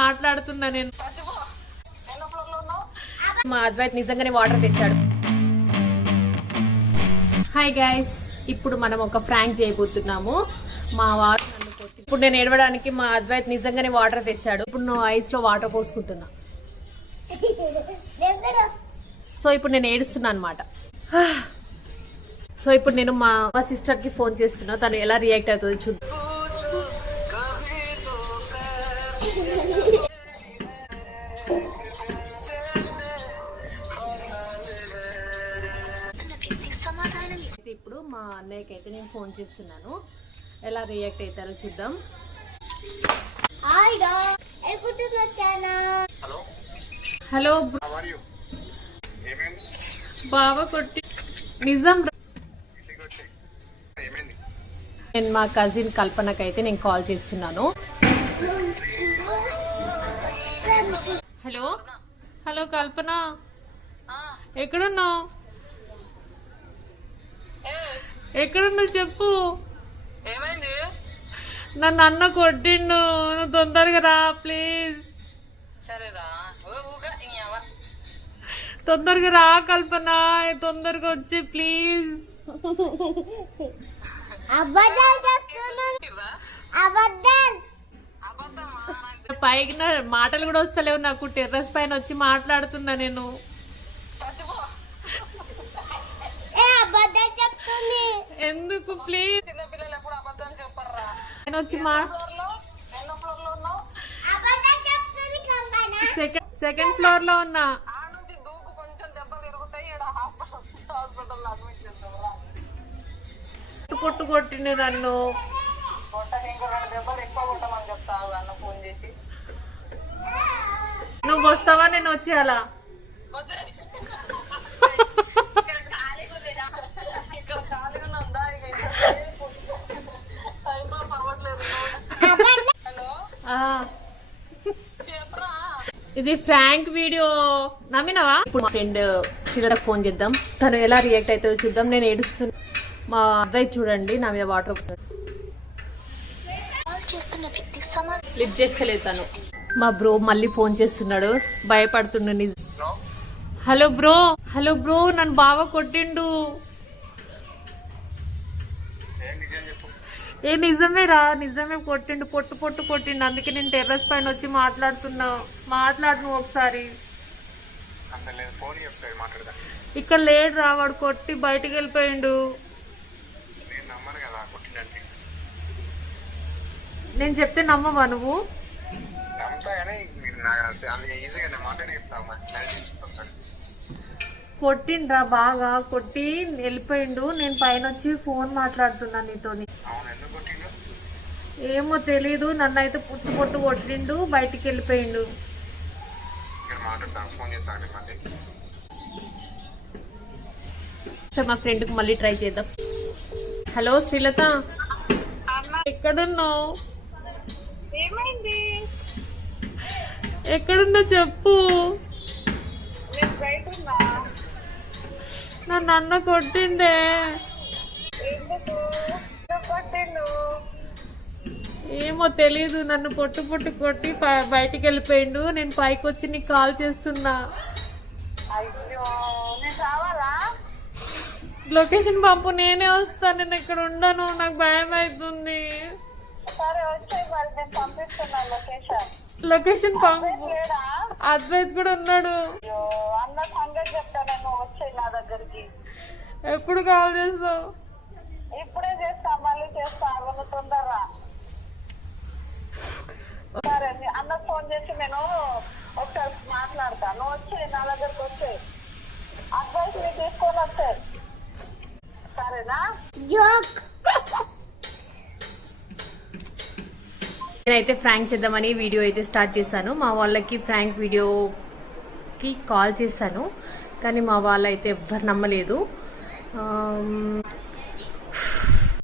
మాట్లాడుతున్నా నేను. మా అద్వైత్ నిజంగానే వాటర్ తెచ్చాడు. హాయ్ గైస్, ఇప్పుడు మనం ఒక ఫ్రాంక్ చేయబోతున్నాము. మా వారు నన్ను కొట్టి, ఇప్పుడు నేను ఏడవడానికి మా అద్వైత్ నిజంగానే వాటర్ తెచ్చాడు. ఇప్పుడు నువ్వు ఐస్ లో వాటర్ పోసుకుంటున్నా. సో ఇప్పుడు నేను ఏడుస్తున్నా అనమాట. సో ఇప్పుడు నేను మా సిస్టర్ కి ఫోన్ చేస్తున్నా, తను ఎలా రియాక్ట్ అవుతుంది చూద్దాం. ఇప్పుడు మా అన్నయ్యకి అయితే నేను ఫోన్ చేస్తున్నాను, ఎలా రియాక్ట్ అవుతారో చూద్దాం. హలో బాబా కొట్టి నిజం. నేను మా కజిన్ కల్పనకి అయితే నేను కాల్ చేస్తున్నాను. హలో హలో కల్పన, ఎక్కడున్నావు? ఎక్కడున్నావు చెప్పు. ఏమైంది? నన్ను అన్న కొట్టిండు, నువ్వు తొందరగా రా ప్లీజ్. సరేరా, తొందరగా రా కల్పన, తొందరగా వచ్చి ప్లీజ్. పైకి మాటలు కూడా వస్తలేవు నాకు, టెర్రస్ పైన వచ్చి మాట్లాడుతున్నా నేను. ఎందుకు ప్లీజ్? చిన్నపిల్లలు ఎప్పుడు అబద్ధం చెప్పరా? నేను వచ్చి సెకండ్ ఫ్లోర్ లో ఉన్నా. దూకు కొంచెం దెబ్బలు ఇరుగుతాయి. హాస్పిటల్ అడ్మిట్ చేస్తారా? పొట్టు కొట్టిండు నన్ను. ఇంకో 2 దెబ్బలు ఎక్కువ కొట్టమని చెప్తావు అన్న ఫోన్ చేసి. నువ్వు వస్తావా నేను వచ్చేయాలా? ఇది ఫ్రాంక్ వీడియో నమ్మినవా? ఇప్పుడు మా ఫ్రెండ్ శ్రీలతకు ఫోన్ చేద్దాం, తను ఎలా రియాక్ట్ అవుతుందో చూద్దాం. నేను ఏడుస్తున్నా. మా అబ్బాయి చూడండి నా మీద వాటర్ వస్తుంది. లిఫ్ట్ చేస్తలేదు తను. మా బ్రో మళ్ళీ ఫోన్ చేస్తున్నాడు, భయపడుతుండు. హలో బ్రో, హలో బ్రో, నన్ను బాగా కొట్టిండు. ఏ నిజమే రా, నిజమే కొట్టిండు, పొట్టు పొట్టు కొట్టిండు. అందుకే నేను టెర్రస్ పైన వచ్చి మాట్లాడుతున్నా. మాట్లాడు నువ్వు ఒకసారి. ఇక్కడ లేడు రా, వాడు కొట్టి బయటికి వెళ్ళిపోయిండు. నేను చెప్తే నమ్మవా నువ్వు? కొట్టిండ్రా, బాగా కొట్టి వెళ్ళిపోయిండు. నేను పైన వచ్చి ఫోన్ మాట్లాడుతున్నా నీతోని. ఏమో తెలీదు, నన్ను అయితే పుట్టు పొట్టు కొట్టిండు, బయటికి వెళ్ళిపోయిండు. సరే మా ఫ్రెండ్కి మళ్ళీ ట్రై చేద్దాం. హలో శ్రీలత, ఎక్కడున్నావు? ఎక్కడున్నా చెప్పు. నన్ను అన్న కొట్టిండే. ఏమో తెలీదు, నన్ను పొట్టు పొట్టు కొట్టి బయటికి వెళ్ళిపోయిండు. నేను పైకి వచ్చి నీకు కాల్ చేస్తున్నా. లొకేషన్ పంపు, నేనే వస్తాను. నేను ఇక్కడ ఉండను, నాకు భయం అవుతుంది. లొకేషన్ పంపు. అద్వైత్ కూడా ఉన్నాడు. ఎప్పుడు కాల్ చేస్తావు? ఇప్పుడే చేస్తా, మళ్ళీ చేస్తా, తొందరగా. సరే అన్న ఫోన్ చేసి నేను ఒకసారి మాట్లాడతా. నువ్వు వచ్చి నా దగ్గరకు వచ్చే అడ్వైస్ ని తీసుకొని వస్తే సరేనా? నేనైతే ఫ్రాంక్ చేద్దామని వీడియో అయితే స్టార్ట్ చేశాను. మా వాళ్ళకి ఫ్రాంక్ వీడియోకి కాల్ చేశాను, కానీ మా వాళ్ళు అయితే ఎవ్వరు నమ్మలేదు.